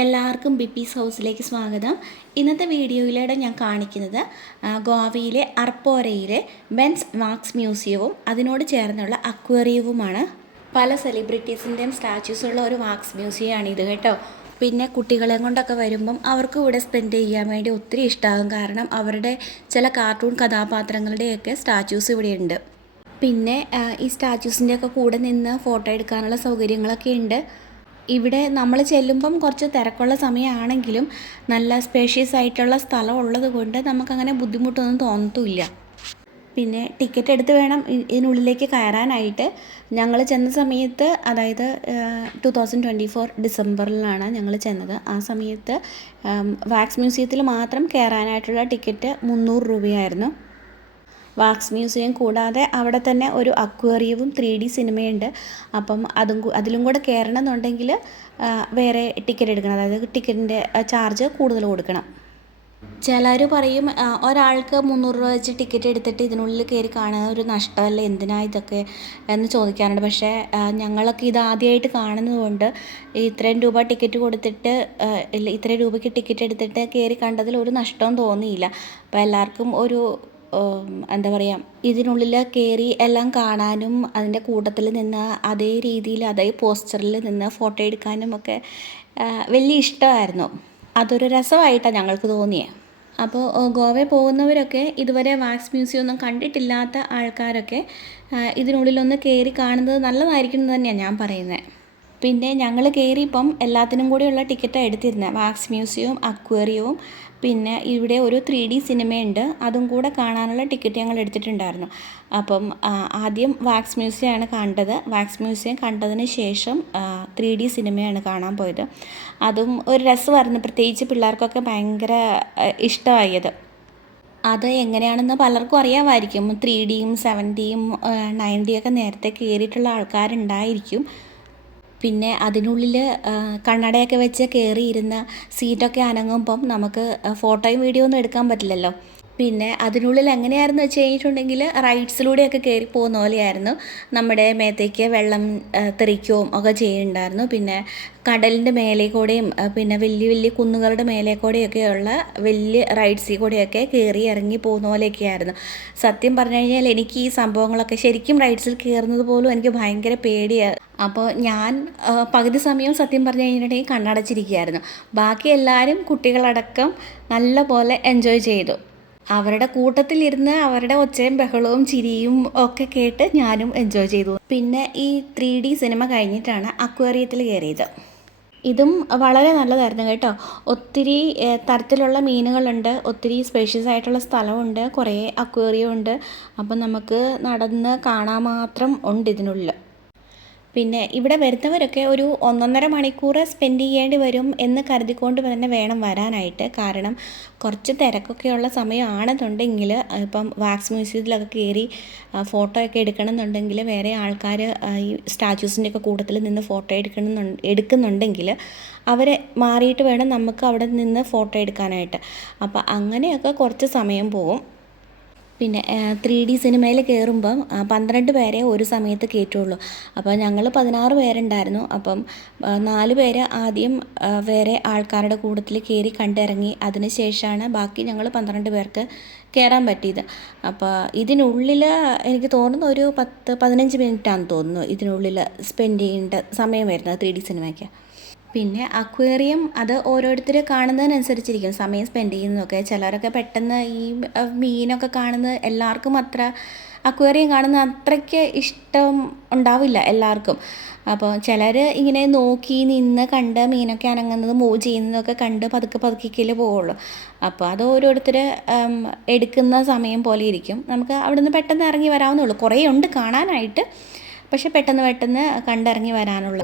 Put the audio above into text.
എല്ലാവർക്കും ബിപ്പീസ് ഹൗസിലേക്ക് സ്വാഗതം. ഇന്നത്തെ വീഡിയോയിലൂടെ ഞാൻ കാണിക്കുന്നത് ഗോവയിലെ അർപ്പോരയിലെ ബെൻസ് വാക്സ് മ്യൂസിയവും അതിനോട് ചേർന്നുള്ള അക്വേറിയവുമാണ്. പല സെലിബ്രിറ്റീസിൻ്റെയും സ്റ്റാച്യൂസുള്ള ഒരു വാക്സ് മ്യൂസിയമാണ് ഇത് കേട്ടോ. പിന്നെ കുട്ടികളെ കൊണ്ടൊക്കെ വരുമ്പം അവർക്ക് ഇവിടെ സ്പെൻഡ് ചെയ്യാൻ വേണ്ടി ഒത്തിരി ഇഷ്ടമാകും. കാരണം അവരുടെ ചില കാർട്ടൂൺ കഥാപാത്രങ്ങളുടെയൊക്കെ സ്റ്റാച്യൂസ് ഇവിടെയുണ്ട്. പിന്നെ ഈ സ്റ്റാച്യൂസിൻ്റെയൊക്കെ കൂടെ നിന്ന് ഫോട്ടോ എടുക്കാനുള്ള സൗകര്യങ്ങളൊക്കെ ഉണ്ട്. ഇവിടെ നമ്മൾ ചെല്ലുമ്പം കുറച്ച് തിരക്കുള്ള സമയമാണെങ്കിലും നല്ല സ്പേഷ്യസ് ആയിട്ടുള്ള സ്ഥലം ഉള്ളത് കൊണ്ട് നമുക്കങ്ങനെ ബുദ്ധിമുട്ടൊന്നും തോന്നത്തുമില്ല. പിന്നെ ടിക്കറ്റ് എടുത്ത് വേണം ഇതിനുള്ളിലേക്ക് കയറാനായിട്ട്. ഞങ്ങൾ ചെന്ന സമയത്ത്, അതായത് 2024 ഡിസംബറിലാണ് ഞങ്ങൾ ചെന്നത്. ആ സമയത്ത് വാക്സ് മ്യൂസിയത്തിൽ മാത്രം കയറാനായിട്ടുള്ള ടിക്കറ്റ് 300 രൂപയായിരുന്നു. വാക്സ് മ്യൂസിയം കൂടാതെ അവിടെ തന്നെ ഒരു അക്വേറിയവും 3D സിനിമയുണ്ട്. അപ്പം അതിലും കൂടെ കയറണം എന്നുണ്ടെങ്കിൽ വേറെ ടിക്കറ്റ് എടുക്കണം. അതായത് ടിക്കറ്റിൻ്റെ ചാർജ് കൂടുതൽ കൊടുക്കണം. ചിലർ പറയും ഒരാൾക്ക് 300 രൂപ വെച്ച് ടിക്കറ്റ് എടുത്തിട്ട് ഇതിനുള്ളിൽ കയറി കാണുക ഒരു നഷ്ടമല്ല, എന്തിനാ ഇതൊക്കെ എന്ന് ചോദിക്കാറുണ്ട്. പക്ഷേ ഞങ്ങളൊക്കെ ഇത് ആദ്യമായിട്ട് കാണുന്നത് കൊണ്ട് ഇത്രയും രൂപ ടിക്കറ്റ് കൊടുത്തിട്ട് ഇത്രയും രൂപയ്ക്ക് ടിക്കറ്റ് എടുത്തിട്ട് കയറി കണ്ടതിൽ ഒരു നഷ്ടവും തോന്നിയില്ല. അപ്പോൾ എല്ലാവർക്കും ഒരു എന്താ പറയുക, ഇതിനുള്ളിൽ കയറി എല്ലാം കാണാനും അതിൻ്റെ കൂട്ടത്തിൽ നിന്ന് അതേ രീതിയിൽ അതേ പോസ്ചറിൽ നിന്ന് ഫോട്ടോ എടുക്കാനും ഒക്കെ വലിയ ഇഷ്ടമായിരുന്നു. അതൊരു രസമായിട്ടാണ് ഞങ്ങൾക്ക് തോന്നിയത്. അപ്പോൾ ഗോവയിൽ പോകുന്നവരൊക്കെ ഇതുവരെ വാക്സ് മ്യൂസിയം ഒന്നും കണ്ടിട്ടില്ലാത്ത ആൾക്കാരൊക്കെ ഇതിനുള്ളിലൊന്ന് കയറി കാണുന്നത് നല്ലതായിരിക്കും എന്ന് തന്നെയാണ് ഞാൻ പറയുന്നത്. പിന്നെ ഞങ്ങൾ കയറിയപ്പം എല്ലാത്തിനും കൂടിയുള്ള ടിക്കറ്റാണ് എടുത്തിരുന്നത്. വാക്സ് മ്യൂസിയവും അക്വേറിയവും പിന്നെ ഇവിടെ ഒരു 3D സിനിമയുണ്ട്, അതും കൂടെ കാണാനുള്ള ടിക്കറ്റ് ഞങ്ങൾ എടുത്തിട്ടുണ്ടായിരുന്നു. അപ്പം ആദ്യം വാക്സ് മ്യൂസിയമാണ് കണ്ടത്. വാക്സ് മ്യൂസിയം കണ്ടതിന് ശേഷം 3D സിനിമയാണ് കാണാൻ പോയത്. അതും ഒരു രസമായിരുന്നു. പ്രത്യേകിച്ച് പിള്ളേർക്കൊക്കെ ഭയങ്കര ഇഷ്ടമായത്. അത് എങ്ങനെയാണെന്ന് പലർക്കും അറിയാമായിരിക്കും. 3Dയും 7Dയും 9D ഒക്കെ നേരത്തെ കയറിയിട്ടുള്ള ആൾക്കാരുണ്ടായിരിക്കും. പിന്നെ അതിനുള്ളിൽ കണ്ണടയൊക്കെ വെച്ച് കയറിയിരുന്ന സീറ്റൊക്കെ അനങ്ങുമ്പം നമുക്ക് ഫോട്ടോയും വീഡിയോ ഒന്നും എടുക്കാൻ പറ്റില്ലല്ലോ. പിന്നെ അതിനുള്ളിൽ എങ്ങനെയായിരുന്നു വെച്ച് കഴിഞ്ഞിട്ടുണ്ടെങ്കിൽ റൈഡ്സിലൂടെയൊക്കെ കയറി പോകുന്ന പോലെയായിരുന്നു. നമ്മുടെ മേത്തേക്ക് വെള്ളം തെറിക്കുകയും ഒക്കെ ചെയ്യുന്നുണ്ടായിരുന്നു. പിന്നെ കടലിൻ്റെ മേലെ കൂടെയും പിന്നെ വലിയ വലിയ കുന്നുകളുടെ മേലെ കൂടെയൊക്കെയുള്ള വലിയ റൈഡ്സിൽ കൂടെയൊക്കെ കയറി ഇറങ്ങി പോകുന്ന പോലെയൊക്കെയായിരുന്നു. സത്യം പറഞ്ഞു കഴിഞ്ഞാൽ എനിക്ക് ഈ സംഭവങ്ങളൊക്കെ ശരിക്കും റൈഡ്സിൽ കയറുന്നത് പോലും എനിക്ക് ഭയങ്കര പേടിയാണ്. അപ്പോൾ ഞാൻ പകുതി സമയം സത്യം പറഞ്ഞു കഴിഞ്ഞിട്ടുണ്ടെങ്കിൽ കണ്ണടച്ചിരിക്കുകയായിരുന്നു. ബാക്കി എല്ലാവരും കുട്ടികളടക്കം നല്ല പോലെ എൻജോയ് ചെയ്തു. അവരുടെ കൂട്ടത്തിലിരുന്ന് അവരുടെ ഒച്ചയും ബഹളവും ചിരിയും ഒക്കെ കേട്ട് ഞാനും എൻജോയ് ചെയ്തു. പിന്നെ ഈ 3D സിനിമ കഴിഞ്ഞിട്ടാണ് അക്വേറിയത്തിൽ കയറിയത്. ഇതും വളരെ നല്ലതായിരുന്നു കേട്ടോ. ഒത്തിരി തരത്തിലുള്ള മീനുകളുണ്ട്, ഒത്തിരി സ്പേഷ്യസ് ആയിട്ടുള്ള സ്ഥലമുണ്ട്, കുറേ അക്വേറിയം ഉണ്ട്. അപ്പം നമുക്ക് നടന്ന് കാണാൻ മാത്രം ഉണ്ട് ഇതിനുള്ളിൽ. പിന്നെ ഇവിടെ വരുന്നവരൊക്കെ ഒരു 1.5 മണിക്കൂർ സ്പെൻഡ് ചെയ്യേണ്ടി വരും എന്ന് കരുതിക്കൊണ്ട് തന്നെ വേണം വരാനായിട്ട്. കാരണം കുറച്ച് തിരക്കൊക്കെയുള്ള സമയമാണെന്നുണ്ടെങ്കിൽ, ഇപ്പം വാക്സ് മ്യൂസിയത്തിലൊക്കെ കയറി ഫോട്ടോ ഒക്കെ എടുക്കണമെന്നുണ്ടെങ്കിൽ വേറെ ആൾക്കാർ ഈ സ്റ്റാച്യൂസിൻ്റെയൊക്കെ കൂട്ടത്തിൽ നിന്ന് ഫോട്ടോ എടുക്കുന്നുണ്ടെങ്കിൽ അവരെ മാറിയിട്ട് വേണം നമുക്ക് അവിടെ നിന്ന് ഫോട്ടോ എടുക്കാനായിട്ട്. അപ്പോൾ അങ്ങനെയൊക്കെ കുറച്ച് സമയം പോകും. പിന്നെ 3D സിനിമയിൽ കയറുമ്പം 12 പേരെ ഒരു സമയത്ത് കയറ്റുള്ളൂ. അപ്പോൾ ഞങ്ങൾ 16 പേരുണ്ടായിരുന്നു. അപ്പം 4 പേര് ആദ്യം വേറെ ആൾക്കാരുടെ കൂട്ടത്തിൽ കയറി കണ്ടിറങ്ങി. അതിന് ശേഷമാണ് ബാക്കി ഞങ്ങൾ 12 പേർക്ക് കയറാൻ പറ്റിയത്. അപ്പോൾ ഇതിനുള്ളിൽ എനിക്ക് തോന്നുന്നു ഒരു 10-15 മിനിറ്റാണെന്ന് തോന്നുന്നു ഇതിനുള്ളിൽ സ്പെൻഡ് ചെയ്യേണ്ട സമയം വരുന്നത് 3D സിനിമയ്ക്ക്. പിന്നെ അക്വേറിയം അത് ഓരോരുത്തർ കാണുന്നതിനനുസരിച്ചിരിക്കും സമയം സ്പെൻഡ് ചെയ്യുന്നതൊക്കെ. ചിലരൊക്കെ പെട്ടെന്ന് ഈ മീനൊക്കെ കാണുന്നത് എല്ലാവർക്കും അക്വേറിയം കാണുന്ന അത്രയ്ക്ക് ഇഷ്ടം ഉണ്ടാവില്ല എല്ലാവർക്കും. അപ്പോൾ ചിലർ ഇങ്ങനെ നോക്കി നിന്ന് കണ്ട് മീനൊക്കെ അനങ്ങുന്നത് മൂവ് ചെയ്യുന്നതൊക്കെ കണ്ട് പതുക്കെ പോവുള്ളൂ. അപ്പോൾ അത് ഓരോരുത്തർ എടുക്കുന്ന സമയം പോലെ ഇരിക്കും. നമുക്ക് അവിടുന്ന് പെട്ടെന്ന് ഇറങ്ങി വരാവുന്നുള്ളൂ. കുറേ ഉണ്ട് കാണാനായിട്ട്, പക്ഷെ പെട്ടെന്ന് കണ്ടിറങ്ങി വരാനുള്ള